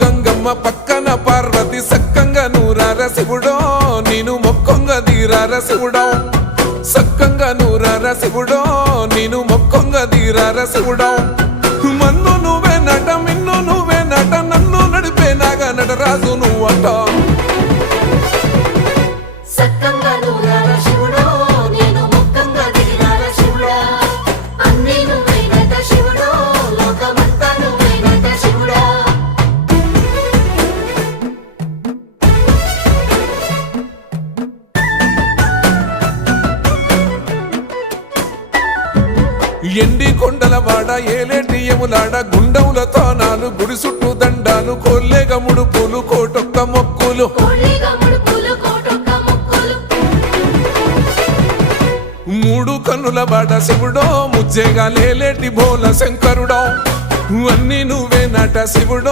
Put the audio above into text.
గంగమ్మ పక్కన పార్వతి సక్కంగా నూరార శివుడో నేను మొక్కొంగ దీరార శివుడో సక్కంగా నూరార శివుడో నేను మొక్కొంగ దీరార శివుడో మన్ను నువ్వే నట మిన్ను నువ్వే నట నన్ను నడిపే నాగా నటరాజు నువ్వట సక్కంగా నూరార శివుడో నేను మొక్కంగా దిగినార శివుడా అన్నీ నువ్వైనట శివుడో లోకమంతా నువ్వైనట శివుడా ఎండి కొండల వాడ ఏలేటి యములాడ గుండముల తానాలు గుడి చుట్టూ దండాలు కోల్లేగ ముడుపులు కోటొక్క మొక్కులు కోళ్ళిగా ముడుపులు కోటొక్క మొక్కులు మూడు కన్నుల వాడ శివుడో ముజ్జేగా లేలేటి భోల శంకరుడో అన్నీ నువ్వే నట శివుడో